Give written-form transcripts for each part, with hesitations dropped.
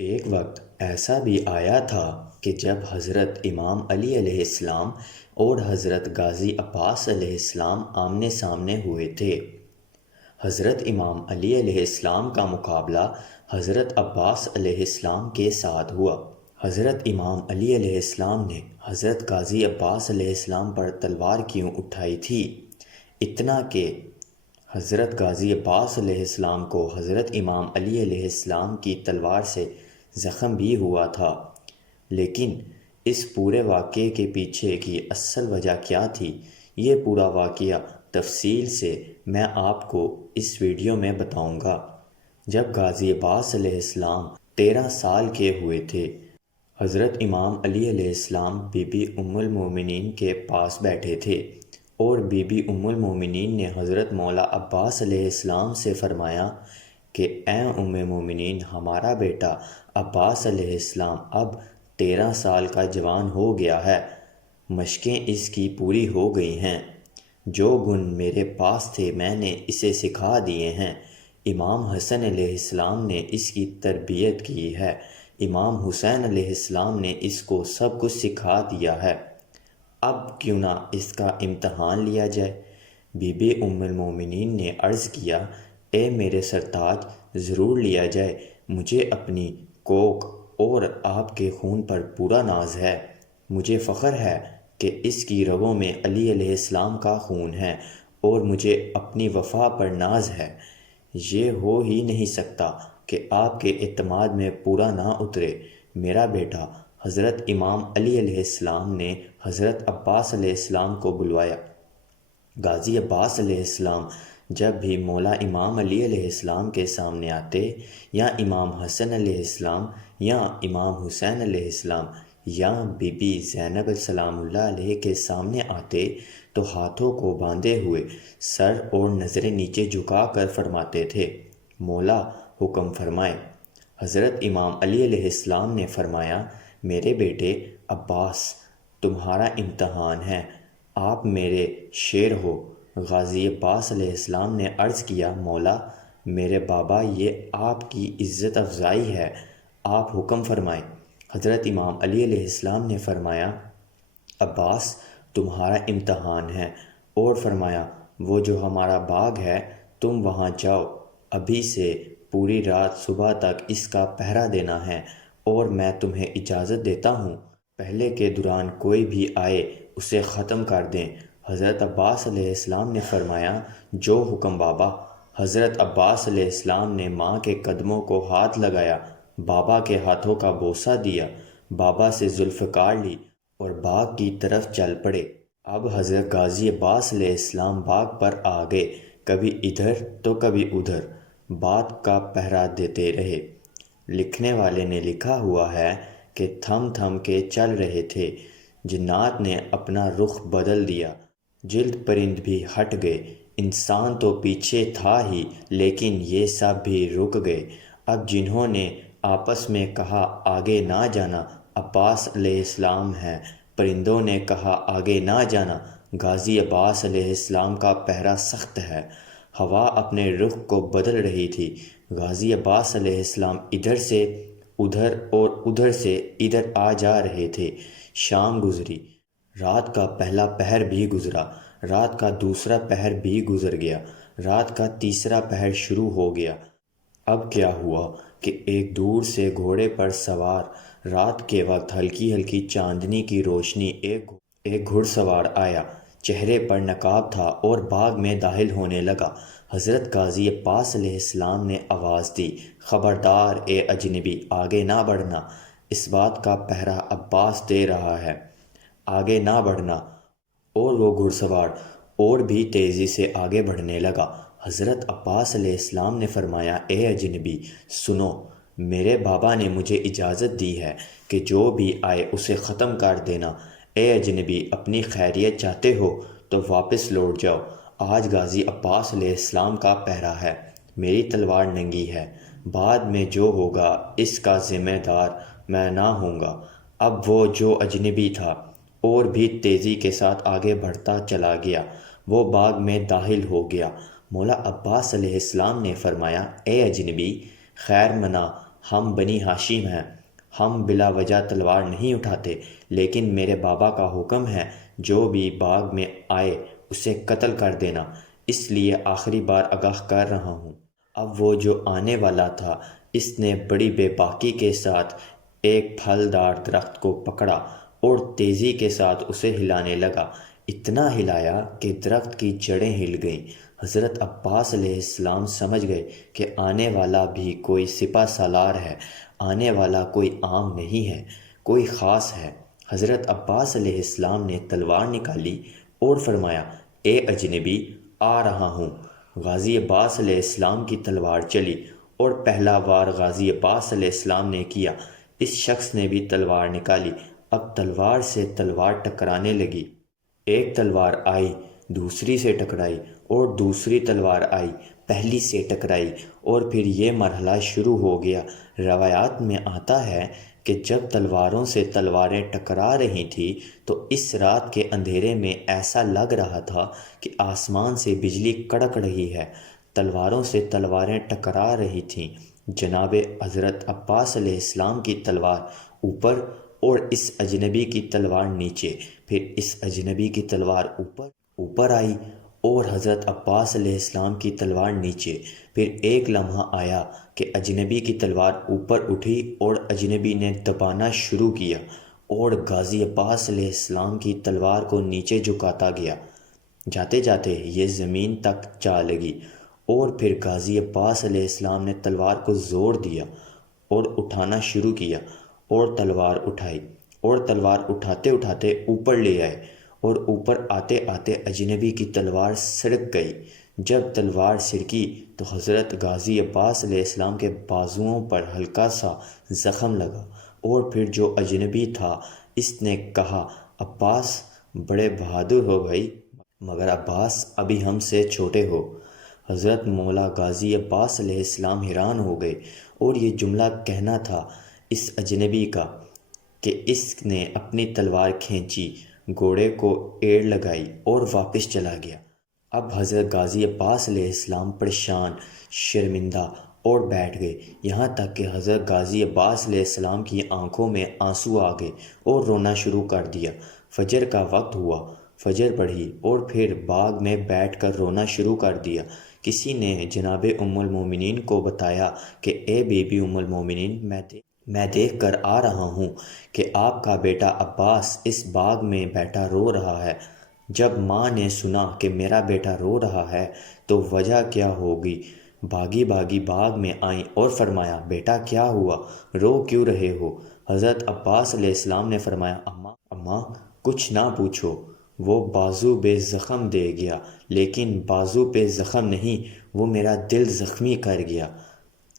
ایک وقت ایسا بھی آیا تھا کہ جب حضرت امام علی علیہ السلام اور حضرت غازی عباس علیہ السلام آمنے سامنے ہوئے تھے۔ حضرت امام علی علیہ السلام کا مقابلہ حضرت عباس علیہ السلام کے ساتھ ہوا۔ حضرت امام علی علیہ السلام نے حضرت غازی عباس علیہ السلام پر تلوار کیوں اٹھائی تھی؟ اتنا کہ حضرت غازی عباس علیہ السلام کو حضرت امام علی علیہ السلام کی تلوار سے زخم بھی ہوا تھا۔ لیکن اس پورے واقعے کے پیچھے کی اصل وجہ کیا تھی، یہ پورا واقعہ تفصیل سے میں آپ کو اس ویڈیو میں بتاؤں گا۔ جب غازی عباس علیہ السلام 13 سال کے ہوئے تھے، حضرت امام علی علیہ السلام بی بی ام المومنین کے پاس بیٹھے تھے اور بی بی ام المومنین نے حضرت مولا عباس علیہ السلام سے فرمایا کہ اے ام مومنین، ہمارا بیٹا عباس علیہ السلام اب 13 سال کا جوان ہو گیا ہے، مشقیں اس کی پوری ہو گئی ہیں، جو گن میرے پاس تھے میں نے اسے سکھا دیے ہیں۔ امام حسن علیہ السلام نے اس کی تربیت کی ہے، امام حسین علیہ السلام نے اس کو سب کچھ سکھا دیا ہے، اب کیوں نہ اس کا امتحان لیا جائے۔ بی بی ام المومنین نے عرض کیا، اے میرے سرتاج، ضرور لیا جائے، مجھے اپنی کوکھ اور آپ کے خون پر پورا ناز ہے، مجھے فخر ہے کہ اس کی رگوں میں علی علیہ السلام کا خون ہے اور مجھے اپنی وفا پر ناز ہے، یہ ہو ہی نہیں سکتا کہ آپ کے اعتماد میں پورا نہ اترے۔ میرا بیٹا حضرت امام علی علیہ السلام نے حضرت عباس علیہ السلام کو بلوایا۔ غازی عباس علیہ السلام جب بھی مولا امام علی علیہ السلام کے سامنے آتے، یا امام حسن علیہ السلام یا امام حسین علیہ السلام یا بی بی زینب سلام اللہ علیہ کے سامنے آتے تو ہاتھوں کو باندھے ہوئے سر اور نظریں نیچے جھکا کر فرماتے تھے، مولا حکم فرمائے۔ حضرت امام علی علیہ السلام نے فرمایا، میرے بیٹے عباس، تمہارا امتحان ہے، آپ میرے شیر ہو۔ غازی عباس علیہ السلام نے عرض کیا، مولا میرے بابا، یہ آپ کی عزت افزائی ہے، آپ حکم فرمائیں۔ حضرت امام علی علیہ السلام نے فرمایا، عباس تمہارا امتحان ہے، اور فرمایا، وہ جو ہمارا باغ ہے تم وہاں جاؤ، ابھی سے پوری رات صبح تک اس کا پہرا دینا ہے، اور میں تمہیں اجازت دیتا ہوں پہلے کے دوران کوئی بھی آئے اسے ختم کر دیں۔ حضرت عباس علیہ السلام نے فرمایا، جو حکم بابا۔ حضرت عباس علیہ السلام نے ماں کے قدموں کو ہاتھ لگایا، بابا کے ہاتھوں کا بوسہ دیا، بابا سے زلف کاٹ لی اور باغ کی طرف چل پڑے۔ اب حضرت غازی عباس علیہ السلام باغ پر آ گئے، کبھی ادھر تو کبھی ادھر بات کا پہرا دیتے رہے۔ لکھنے والے نے لکھا ہوا ہے کہ تھم تھم کے چل رہے تھے، جنات نے اپنا رخ بدل دیا، جلد پرند بھی ہٹ گئے، انسان تو پیچھے تھا ہی لیکن یہ سب بھی رک گئے۔ اب جنہوں نے آپس میں کہا آگے نہ جانا، عباس علیہ السلام ہیں، پرندوں نے کہا آگے نہ جانا، غازی عباس علیہ السلام کا پہرا سخت ہے۔ ہوا اپنے رخ کو بدل رہی تھی، غازی عباس علیہ السلام ادھر سے ادھر اور ادھر سے ادھر آ جا رہے تھے۔ شام گزری، رات کا پہلا پہر بھی گزرا، رات کا دوسرا پہر بھی گزر گیا، رات کا تیسرا پہر شروع ہو گیا۔ اب کیا ہوا کہ ایک دور سے گھوڑے پر سوار، رات کے وقت ہلکی ہلکی چاندنی کی روشنی، ایک گھڑ سوار آیا، چہرے پر نقاب تھا اور باغ میں داخل ہونے لگا۔ حضرت غازی عباس علیہ السلام نے آواز دی، خبردار اے اجنبی، آگے نہ بڑھنا، اس بات کا پہرا عباس دے رہا ہے، آگے نہ بڑھنا۔ اور وہ گھڑ سوار اور بھی تیزی سے آگے بڑھنے لگا۔ حضرت عباس علیہ السلام نے فرمایا، اے اجنبی سنو، میرے بابا نے مجھے اجازت دی ہے کہ جو بھی آئے اسے ختم کر دینا۔ اے اجنبی، اپنی خیریت چاہتے ہو تو واپس لوٹ جاؤ، آج غازی عباس علیہ السلام کا پہرا ہے، میری تلوار ننگی ہے، بعد میں جو ہوگا اس کا ذمہ دار میں نہ ہوں گا۔ اب وہ جو اجنبی تھا اور بھی تیزی کے ساتھ آگے بڑھتا چلا گیا، وہ باغ میں داخل ہو گیا۔ مولا عباس علیہ السلام نے فرمایا، اے اجنبی، خیر منا، ہم بنی ہاشم ہیں، ہم بلا وجہ تلوار نہیں اٹھاتے، لیکن میرے بابا کا حکم ہے جو بھی باغ میں آئے اسے قتل کر دینا، اس لیے آخری بار آگاہ کر رہا ہوں۔ اب وہ جو آنے والا تھا، اس نے بڑی بے باکی کے ساتھ ایک پھلدار درخت کو پکڑا اور تیزی کے ساتھ اسے ہلانے لگا، اتنا ہلایا کہ درخت کی جڑیں ہل گئیں۔ حضرت عباس علیہ السلام سمجھ گئے کہ آنے والا بھی کوئی سپہ سالار ہے، آنے والا کوئی عام نہیں ہے، کوئی خاص ہے۔ حضرت عباس علیہ السلام نے تلوار نکالی اور فرمایا، اے اجنبی، آ رہا ہوں۔ غازی عباس علیہ السلام کی تلوار چلی اور پہلا وار غازی عباس علیہ السلام نے کیا۔ اس شخص نے بھی تلوار نکالی، اب تلوار سے تلوار ٹکرانے لگی۔ ایک تلوار آئی، دوسری سے ٹکرائی اور دوسری تلوار آئی، پہلی سے ٹکرائی، اور پھر یہ مرحلہ شروع ہو گیا۔ روایات میں آتا ہے کہ جب تلواروں سے تلواریں ٹکرا رہی تھیں تو اس رات کے اندھیرے میں ایسا لگ رہا تھا کہ آسمان سے بجلی کڑک رہی ہے۔ تلواروں سے تلواریں ٹکرا رہی تھیں، جناب حضرت عباس علیہ السلام کی تلوار اوپر اور اس اجنبی کی تلوار نیچے، پھر اس اجنبی کی تلوار اوپر آئی اور حضرت عباس علیہ السلام کی تلوار نیچے۔ پھر ایک لمحہ آیا کہ اجنبی کی تلوار اوپر اٹھی اور اجنبی نے دبانا شروع کیا اور غازی عباس علیہ السلام کی تلوار کو نیچے جھکاتا گیا۔ جاتے جاتے یہ زمین تک جا لگی اور پھر غازی عباس علیہ السلام نے تلوار کو زور دیا اور اٹھانا شروع کیا اور تلوار اٹھائی اور تلوار اٹھاتے اٹھاتے اوپر لے آئے اور اوپر آتے آتے اجنبی کی تلوار سڑک گئی۔ جب تلوار سڑکی تو حضرت غازی عباس علیہ السلام کے بازوؤں پر ہلکا سا زخم لگا اور پھر جو اجنبی تھا اس نے کہا، عباس بڑے بہادر ہو بھائی، مگر عباس ابھی ہم سے چھوٹے ہو۔ حضرت مولا غازی عباس علیہ السلام حیران ہو گئے اور یہ جملہ کہنا تھا اس اجنبی کا کہ اس نے اپنی تلوار کھینچی، گھوڑے کو ایڑ لگائی اور واپس چلا گیا۔ اب حضرت غازی عباس علیہ السلام پریشان، شرمندہ اور بیٹھ گئے، یہاں تک کہ حضرت غازی عباس علیہ السلام کی آنکھوں میں آنسو آ گئے اور رونا شروع کر دیا۔ فجر کا وقت ہوا، فجر پڑھی اور پھر باغ میں بیٹھ کر رونا شروع کر دیا۔ کسی نے جناب ام المومنین کو بتایا کہ اے بی بی ام المومنین، میں دیکھ کر آ رہا ہوں کہ آپ کا بیٹا عباس اس باغ میں بیٹھا رو رہا ہے۔ جب ماں نے سنا کہ میرا بیٹا رو رہا ہے تو وجہ کیا ہوگی بھاگی بھاگی باغ میں آئیں اور فرمایا، بیٹا کیا ہوا، رو کیوں رہے ہو؟ حضرت عباس علیہ السلام نے فرمایا، اماں کچھ نہ پوچھو، وہ بازو بے زخم دے گیا، لیکن بازو پہ زخم نہیں، وہ میرا دل زخمی کر گیا۔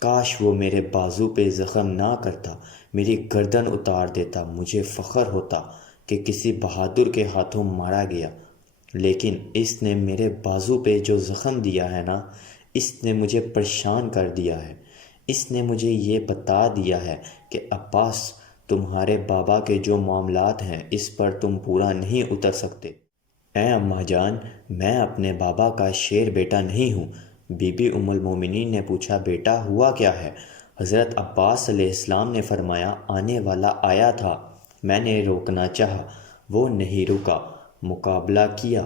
کاش وہ میرے بازو پہ زخم نہ کرتا، میری گردن اتار دیتا، مجھے فخر ہوتا کہ کسی بہادر کے ہاتھوں مارا گیا، لیکن اس نے میرے بازو پہ جو زخم دیا ہے نا، اس نے مجھے پریشان کر دیا ہے۔ اس نے مجھے یہ بتا دیا ہے کہ عباس، تمہارے بابا کے جو معاملات ہیں اس پر تم پورا نہیں اتر سکتے۔ اے اماں جان، میں اپنے بابا کا شیر بیٹا نہیں ہوں۔ بی بی ام المومنین نے پوچھا، بیٹا ہوا کیا ہے؟ حضرت عباس علیہ السلام نے فرمایا، آنے والا آیا تھا، میں نے روکنا چاہا، وہ نہیں رکا، مقابلہ کیا،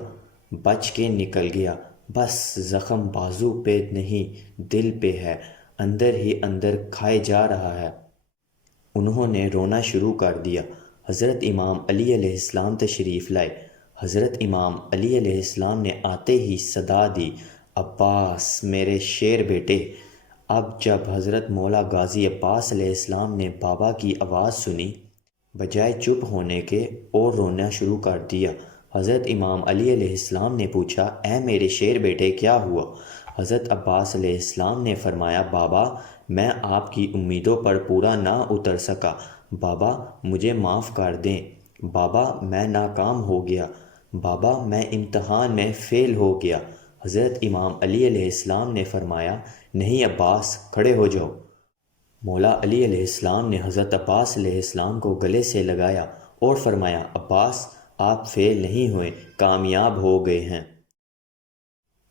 بچ کے نکل گیا، بس زخم بازو پہ نہیں دل پہ ہے، اندر ہی اندر کھائے جا رہا ہے۔ انہوں نے رونا شروع کر دیا۔ حضرت امام علی علیہ السلام تشریف لائے۔ حضرت امام علی علیہ السلام نے آتے ہی صدا دی، عباس میرے شیر بیٹے۔ اب جب حضرت مولا غازی عباس علیہ السلام نے بابا کی آواز سنی، بجائے چپ ہونے کے اور رونا شروع کر دیا۔ حضرت امام علی علیہ السلام نے پوچھا، اے میرے شیر بیٹے کیا ہوا؟ حضرت عباس علیہ السلام نے فرمایا، بابا میں آپ کی امیدوں پر پورا نہ اتر سکا، بابا مجھے معاف کر دیں، بابا میں ناکام ہو گیا، بابا میں امتحان میں فیل ہو گیا۔ حضرت امام علی علیہ السلام نے فرمایا، نہیں عباس، کھڑے ہو جاؤ۔ مولا علی علیہ السلام نے حضرت عباس علیہ السلام کو گلے سے لگایا اور فرمایا، عباس آپ فیل نہیں ہوئے، کامیاب ہو گئے ہیں۔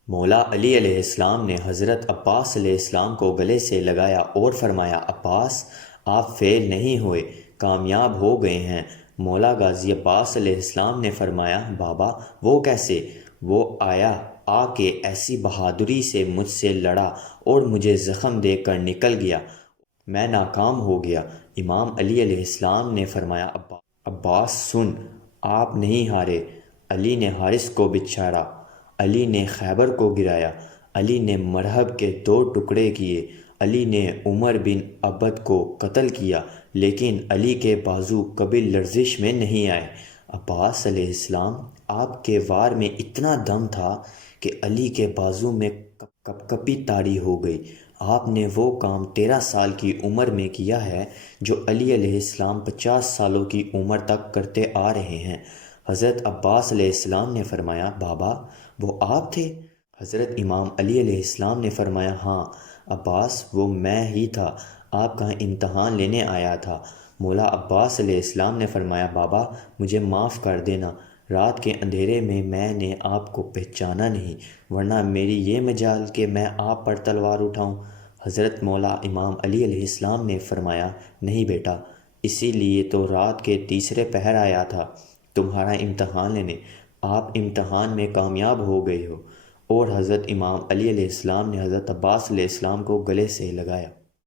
مولا علی علیہ السلام نے حضرت عباس علیہ السلام کو گلے سے لگایا اور فرمایا، عباس آپ فیل نہیں ہوئے، کامیاب ہو گئے ہیں۔ مولا غازی عباس علیہ السلام نے فرمایا، بابا وہ کیسے؟ وہ آیا، آ کے ایسی بہادری سے مجھ سے لڑا اور مجھے زخم دے کر نکل گیا، میں ناکام ہو گیا۔ امام علی علیہ السلام نے فرمایا، عباس سن، آپ نہیں ہارے۔ علی نے حارث کو بچھاڑا، علی نے خیبر کو گرایا، علی نے مرہب کے 2 ٹکڑے کیے، علی نے عمر بن عبد کو قتل کیا، لیکن علی کے بازو کبھی لرزش میں نہیں آئے۔ عباس علیہ السلام، آپ کے وار میں اتنا دم تھا کہ علی کے بازو میں کپ کپی طاری ہو گئی۔ آپ نے وہ کام 13 سال کی عمر میں کیا ہے جو علی علیہ السلام 50 سالوں کی عمر تک کرتے آ رہے ہیں۔ حضرت عباس علیہ السلام نے فرمایا، بابا وہ آپ تھے؟ حضرت امام علی علیہ السلام نے فرمایا، ہاں عباس، وہ میں ہی تھا، آپ کا امتحان لینے آیا تھا۔ مولا عباس علیہ السلام نے فرمایا، بابا مجھے معاف کر دینا، رات کے اندھیرے میں نے آپ کو پہچانا نہیں، ورنہ میری یہ مجال کہ میں آپ پر تلوار اٹھاؤں۔ حضرت مولا امام علی علیہ السلام نے فرمایا، نہیں بیٹا، اسی لیے تو رات کے تیسرے پہر آیا تھا تمہارا امتحان لینے، آپ امتحان میں کامیاب ہو گئے ہو۔ اور حضرت امام علی علیہ السلام نے حضرت عباس علیہ السلام کو گلے سے لگایا۔